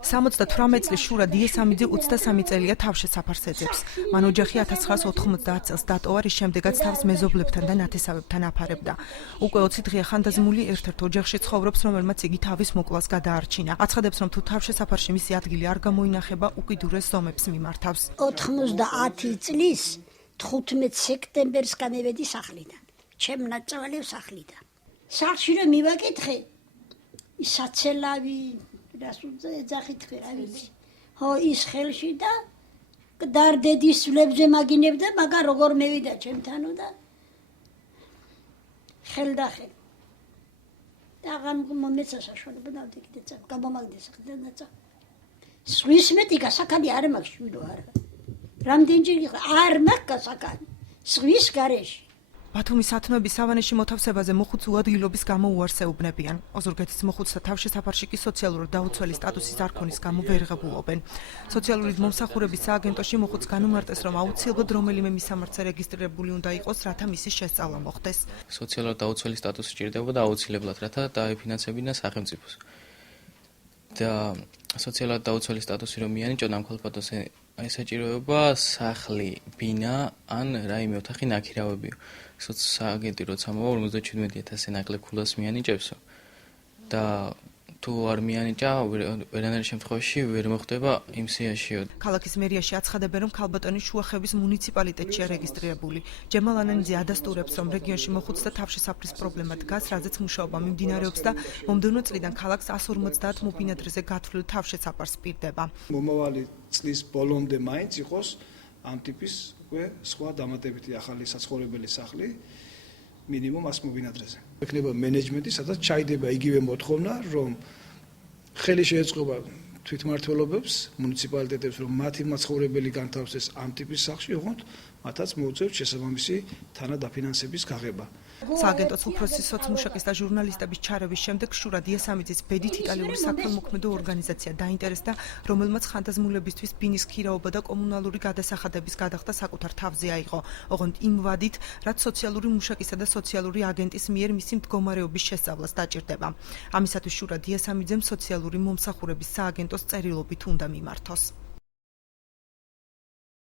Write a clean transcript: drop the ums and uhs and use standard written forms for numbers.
78 წლის შურა დიესამიძე 23 წელია თავშესაფარს ეძებს. მან ოჯახი 1990 წელს დატოვა, რის შემდეგაც თავს მეზობლებთან და ნათესავებთან აფარებდა. უკვე 20 დღეა ხანდაზმული ერთ-ერთ ოჯახში ცხოვრობს, რომელმაც იგი თავის მოკვლას გადაარჩინა. აცხადებს, რომ თუ თავშესაფარში მისი ადგილი არ გამოინახება, უკიდურეს ზომებს მიმართავს. 90 წლის 15 სექტემბერს განევედი სახლიდან. ჩემ ნაწავალი სახლიდან. სახლში რომ მივაკითხე, საცელავი რასულზე ეძახით რა ვიცი. ხო, ის ხელში და დარდედის სვლებზე მაგინებდა, მაგარ როგორ მევიდა ჩემთანო და ხელდახელ. და აღარ მომეცა საშუალება დავდიგდე წამ, გამომაგდეს ხიდან და წამ. სვის მეტი გასაკანი არ მაქვს შვილო არა. რამდენჯერ არ მაქვს გასაკანი. სვის გარეში. ბათუმის სათნოების სავანეში მოთავსებაზე მოხუც უადგილობის გამო უარსეუბნებიან. ოზურგეთის მოხუცთა თავშესაფარში კი სოციალურად დაუცველი სტატუსის არქონის გამო ვერ ღებულობენ. სოციალური მომსახურების სააგენტოში მოხუც განუმარტეს, რომ აუცილებლად რომელიმე მისამართზე რეგისტრირებული უნდა იყოს, რათა მისი შესწავლა მოხდეს. სოციალურად დაუცველი სტატუსი სჭირდებოდა აუცილებლად, რათა დაეფინანსებინა სახელმწიფოს. და სოციალურად დაუცველი სტატუსი რომ მიანიჭონ ამ ქალბატონს ესაჭიროება სახლი, ბინა ან რაიმე ოთახი ნაქირავებიო. სააგენტი როცა მოვა 57.000 ნაკლებ ქულას მიანიჭებსო და თუ არ მიანიჭა ვერანაირ შემთხვევაში ვერ მოხდება იმ სიაშიო. ქალაქის მერიაში აცხადებენ, რომ ქალბატონი შუახევის მუნიციპალიტეტშია რეგისტრირებული. ჯემალ ანანიძე ადასტურებს, რომ რეგიონში მოხუცთა თავშესაფრის პრობლემა დგას, რაზეც მუშაობა მიმდინარეობს და მომდევნო წლიდან ქალაქს 150 მობინადრეზე გათვლილ თავშესაფარს პირდება. მომავალი წლის ბოლომდე მაინც იყოს ამ ტიპის უკვე სხვა დამატებითი ახალი საცხოვრებელი სახლი მინიმუმ 100 მობინადრეზე. ექნება მენეჯმენტი, სადაც ჩაიდება იგივე მოთხოვნა, რომ ხელი შეეწყობა თვითმმართველობებს, მუნიციპალიტეტებს, რომ მათი მაცხოვრებელი განთავსდეს ამ ტიპის სახლში, ოღონდ მათაც მოუწევთ შესაბამისი თანადაფინანსების გაღება. სააგენტოს უფროსი სოციმუშაკის და ჟურნალისტების ჩარევის შემდეგ შურა დიესამიძის ბედით იტალიური საქველმოქმედო ორგანიზაცია დაინტერესდა, რომელმაც ხანდაზმულებისთვის ბინის ქირაობა და კომუნალური გადასახადების გადახდა საკუთარ თავზე აიღო, ოღონდ იმ ვადით, რაც სოციალური მუშაკისა და სოციალური აგენტის მიერ მისი მდგომარეობის შესწავლას დაჭირდება. ამისათვის შურა დიესამიძემ სოციალური მომსახურების სააგენტოს წერილობით უნდა მიმართოს.